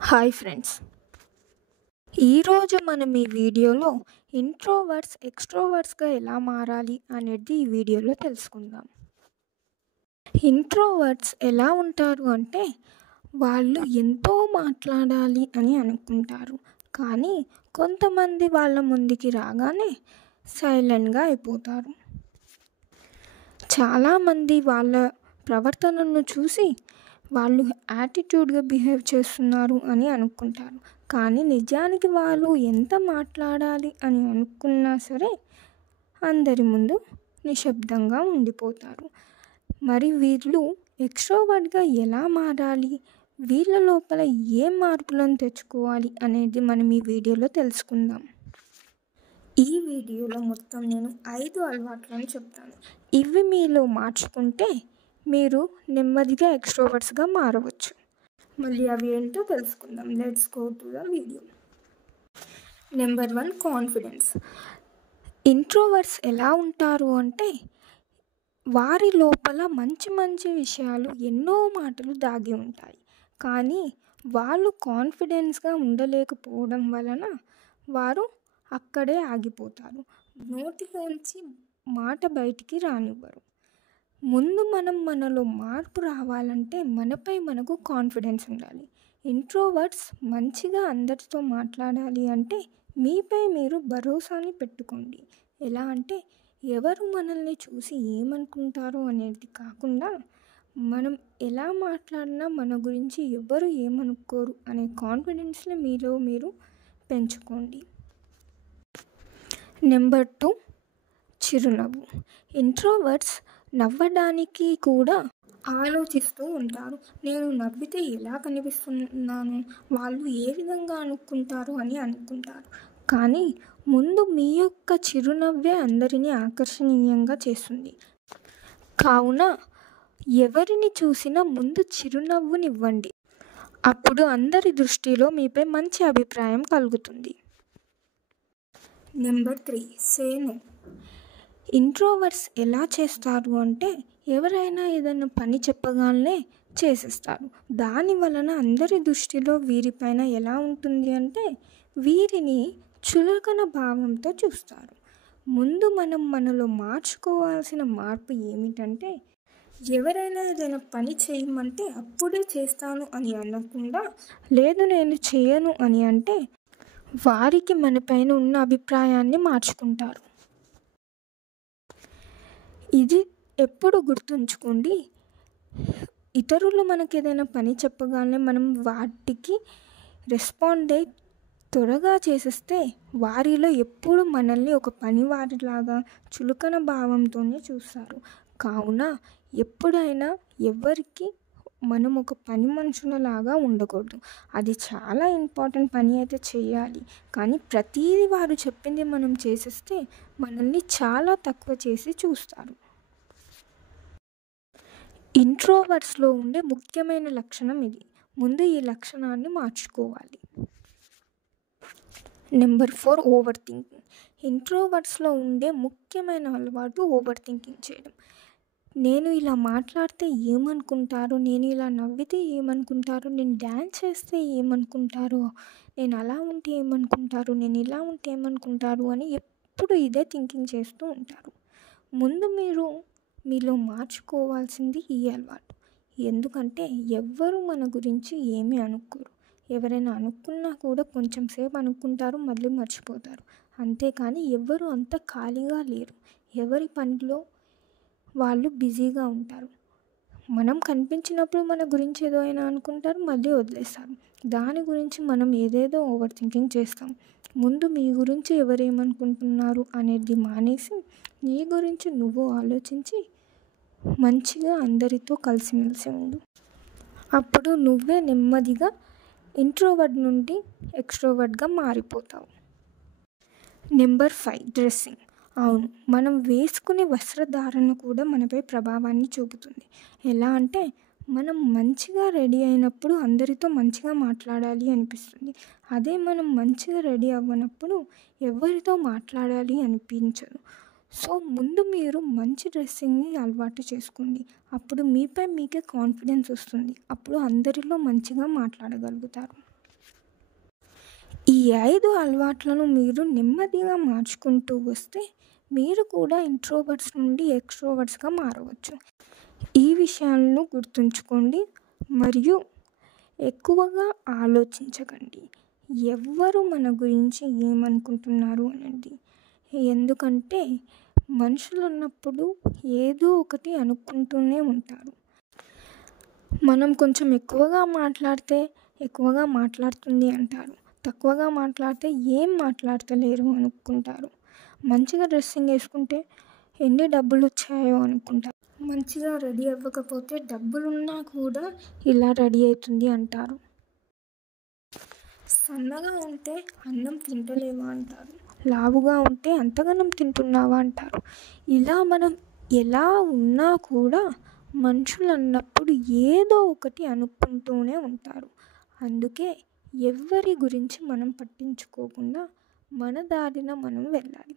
Hi friends, ఈరోజు మనం ఈ వీడియోలో ఇంట్రోవర్ట్స్ ఎక్స్ట్రోవర్ట్స్గా ఎలా మారాలి అనేది ఈ వీడియోలో తెలుసుకుందాం. ఇంట్రోవర్ట్స్ ఎలా ఉంటారు అంటే వాళ్ళు ఎంతో మాట్లాడాలి అని అనుకుంటారు, కానీ కొంతమంది వాళ్ళ ముందుకి రాగానే సైలెంట్గా అయిపోతారు. చాలామంది వాళ్ళ ప్రవర్తనను చూసి వాళ్ళు యాటిట్యూడ్గా బిహేవ్ చేస్తున్నారు అని అనుకుంటారు, కానీ నిజానికి వాళ్ళు ఎంత మాట్లాడాలి అని అనుకున్నా సరే అందరి ముందు నిశ్శబ్దంగా ఉండిపోతారు. మరి వీళ్ళు ఎక్స్ట్రోవర్ట్గా ఎలా మారాలి, వీళ్ళ లోపల ఏ మార్పులను తెచ్చుకోవాలి అనేది మనం ఈ వీడియోలో తెలుసుకుందాం. ఈ వీడియోలో మొత్తం నేను 5 అలవాట్లను చెప్తాను. ఇవి మీలో మార్చుకుంటే మీరు నెమ్మదిగా ఎక్స్ట్రోవర్ట్స్గా మారవచ్చు. మళ్ళీ అవి ఏంటో తెలుసుకుందాం. Let's go to the video. Number 1, confidence. Introverts ఎలా ఉంటారు అంటే వారి లోపల మంచి మంచి విషయాలు, ఎన్నో మాటలు దాగి ఉంటాయి, కానీ వాళ్ళు కాన్ఫిడెన్స్గా ఉండలేకపోవడం వలన వారు అక్కడే ఆగిపోతారు. నోటిలోంచి మాట బయటికి రానివ్వరు. ముందు మనలో మార్పు రావాలంటే మనపై మనకు కాన్ఫిడెన్స్ ఉండాలి. ఇంట్రోవర్ట్స్ మంచిగా అందరితో మాట్లాడాలి అంటే మీపై మీరు భరోసాని పెట్టుకోండి. ఎలా అంటే ఎవరు మనల్ని చూసి ఏమనుకుంటారో అనేది కాకుండా మనం ఎలా మాట్లాడినా మన గురించి ఎవరు ఏమనుకోరు అనే కాన్ఫిడెన్స్ని మీలో మీరు పెంచుకోండి. నెంబర్ 2, చిరునవ్వు. ఇంట్రోవర్ట్స్ నవ్వడానికి కూడా ఆలోచిస్తూ ఉంటారు. నేను నవ్వితే ఎలా కనిపిస్తున్నాను, వాళ్ళు ఏ విధంగా అనుకుంటారు అని అనుకుంటారు, కానీ ముందు మీ యొక్క చిరునవ్వే అందరినీ ఆకర్షణీయంగా చేస్తుంది. కావున ఎవరిని చూసినా ముందు చిరునవ్వునివ్వండి. అప్పుడు అందరి దృష్టిలో మీపై మంచి అభిప్రాయం కలుగుతుంది. Number 3, say no. ఇంట్రోవర్ట్స్ ఎలా చేస్తారు అంటే ఎవరైనా ఏదైనా పని చెప్పగానే చేసేస్తారు. దాని వలన అందరి దృష్టిలో వీరిపైన ఎలా ఉంటుంది అంటే వీరిని చులకన భావంతో చూస్తారు. ముందు మనలో మార్చుకోవాల్సిన మార్పు ఏమిటంటే ఎవరైనా ఏదైనా పని చేయమంటే అప్పుడే చేస్తాను అని అనకుండా, లేదు నేను చేయను అని అంటే వారికి మనపైన ఉన్న అభిప్రాయాన్ని మార్చుకుంటారు. ఇది ఎప్పుడు గుర్తుంచుకోండి. ఇతరులు మనకు ఏదైనా పని చెప్పగానే మనం వాటికి రెస్పాండ్ అయ్యి త్వరగా చేసేస్తే వారిలో ఎప్పుడు మనల్ని ఒక పనివారిలాగా చులకన భావంతోనే చూస్తారు. కావున ఎప్పుడైనా ఎవరికి మనం ఒక పని మనుషులలాగా ఉండకూడదు. అది చాలా ఇంపార్టెంట్ పని అయితే చేయాలి, కానీ ప్రతిదీ వారు చెప్పింది మనం చేసేస్తే మనల్ని చాలా తక్కువ చేసి చూస్తారు. ఇంట్రోవర్ట్స్లో ఉండే ముఖ్యమైన లక్షణం ఇది. ముందు ఈ లక్షణాన్ని మార్చుకోవాలి. Number 4, over thinking. ఇంట్రోవర్ట్స్లో ఉండే ముఖ్యమైన అలవాటు ఓవర్ థింకింగ్ చేయడం. నేను ఇలా మాట్లాడితే ఏమనుకుంటారో, నేను ఇలా నవ్వితే ఏమనుకుంటారో, నేను డ్యాన్స్ చేస్తే ఏమనుకుంటారో, నేను అలా ఉంటే ఏమనుకుంటారు, నేను ఇలా ఉంటే ఏమనుకుంటారు అని ఎప్పుడు ఇదే థింకింగ్ చేస్తూ ఉంటారు. ముందు మీలో మార్చుకోవాల్సింది ఈ అలవాటు. ఎందుకంటే ఎవ్వరు మన గురించి ఏమీ అనుకోరు. ఎవరైనా అనుకున్నా కూడా కొంచెం సేపు అనుకుంటారు, మళ్ళీ మర్చిపోతారు. అంతేకాని ఎవ్వరు అంత ఖాళీగా లేరు. ఎవరి పనిలో వాళ్ళు బిజీగా ఉంటారు. మనం కనిపించినప్పుడు మన గురించి ఏదో అయినా అనుకుంటారు, మళ్ళీ వదిలేస్తారు. దాని గురించి మనం ఏదేదో ఓవర్ థింకింగ్ చేస్తాం. ముందు మీ గురించి ఎవరేమనుకుంటున్నారు అనేది మానేసి నీ గురించి నువ్వు ఆలోచించి మంచిగా అందరితో కలిసిమెలిసి ఉండు. అప్పుడు నువ్వే నెమ్మదిగా ఇంట్రోవర్ట్ నుండి ఎక్స్ట్రోవర్ట్గా మారిపోతావు. Number 5, dressing. అవును, మనం వేసుకునే వస్త్రధారణ కూడా మనపై ప్రభావాన్ని చూపుతుంది. ఎలా అంటే మనం మంచిగా రెడీ అయినప్పుడు అందరితో మంచిగా మాట్లాడాలి అనిపిస్తుంది. అదే మనం మంచిగా రెడీ అవ్వనప్పుడు ఎవరితో మాట్లాడాలి అనిపించదు. సో ముందు మీరు మంచి డ్రెస్సింగ్ని అలవాటు చేసుకోండి. అప్పుడు మీపై మీకే కాన్ఫిడెన్స్ వస్తుంది. అప్పుడు అందరిలో మంచిగా మాట్లాడగలుగుతారు. ఈ 5 అలవాట్లను మీరు నెమ్మదిగా మార్చుకుంటూ వస్తే మీరు కూడా ఇంట్రోవర్ట్స్ నుండి ఎక్స్ట్రోవర్ట్స్గా మారవచ్చు. ఈ విషయాలను గుర్తుంచుకోండి మరియు ఎక్కువగా ఆలోచించకండి. ఎవ్వరు మన గురించి ఏమనుకుంటున్నారు అనేది. ఎందుకంటే మనుషులు ఉన్నప్పుడు ఏదో ఒకటి అనుకుంటూనే ఉంటారు. మనం కొంచెం ఎక్కువగా మాట్లాడితే ఎక్కువగా మాట్లాడుతుంది అంటారు. తక్కువగా మాట్లాడితే ఏం మాట్లాడతలేరు అనుకుంటారు. మంచిగా డ్రెస్సింగ్ వేసుకుంటే ఎన్ని డబ్బులు వచ్చాయో అనుకుంటారు. మంచిగా రెడీ అవ్వకపోతే డబ్బులున్నా కూడా ఇలా రెడీ అవుతుంది అంటారు. సన్నగా ఉంటే అన్నం తింటలేవా అంటారు. లావుగా ఉంటే అంతగనం తింటున్నావా అంటారు. ఇలా మనం ఎలా ఉన్నా కూడా మనుషులు అన్నప్పుడు ఏదో ఒకటి అనుకుంటూనే ఉంటారు. అందుకే ఎవ్వరి గురించి మనం పట్టించుకోకుండా మన దారిన మనం వెళ్ళాలి.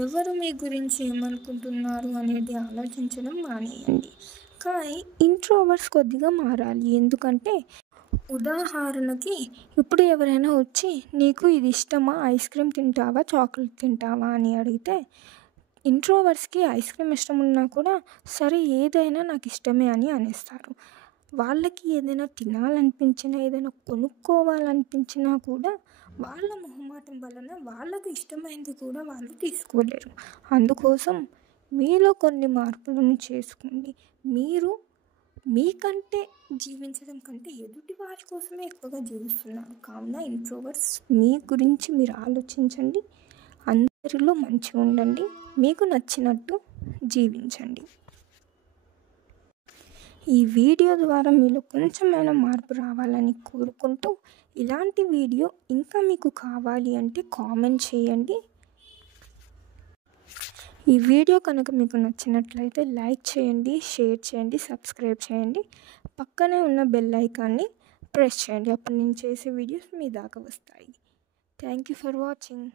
ఎవరు మీ గురించి ఏమనుకుంటున్నారు అనేది ఆలోచించడం మానేయండి. కానీ ఇంట్రోవర్ట్స్ కొద్దిగా మారాలి. ఎందుకంటే ఉదాహరణకి ఇప్పుడు ఎవరైనా వచ్చి నీకు ఇది ఇష్టమా, ఐస్ క్రీమ్ తింటావా, చాక్లెట్ తింటావా అని అడిగితే ఇంట్రోవర్ట్స్కి ఐస్ క్రీమ్ ఇష్టం ఉన్నా కూడా సరే ఏదైనా నాకు ఇష్టమే అని అనేస్తారు. వాళ్ళకి ఏదైనా తినాలనిపించినా ఏదైనా కొనుక్కోవాలనిపించినా కూడా వాళ్ళ మొహమాటం వలన వాళ్ళకు ఇష్టమైనది కూడా వాళ్ళు తీసుకోలేరు. అందుకోసం మీలో కొన్ని మార్పులను చేసుకోండి. మీరు మీకంటే జీవించడం కంటే ఎదుటి వారి కోసమే ఎక్కువగా జీవిస్తున్నారు. కావున ఇంట్రోవర్ట్స్ మీ గురించి మీరు ఆలోచించండి. అందరిలో మంచిగా ఉండండి. మీకు నచ్చినట్టు జీవించండి. ఈ వీడియో ద్వారా మీలో కొంచెమైనా మార్పు రావాలని కోరుకుంటూ ఇలాంటి వీడియో ఇంకా మీకు కావాలి అంటే కామెంట్ చేయండి. ఈ వీడియో కనుక మీకు నచ్చినట్లయితే లైక్ చేయండి, షేర్ చేయండి, సబ్స్క్రైబ్ చేయండి. పక్కనే ఉన్న బెల్ ఐకాన్ని ప్రెస్ చేయండి. అప్పుడు నేను చేసే వీడియోస్ మీ దాకా వస్తాయి. Thank you for watching.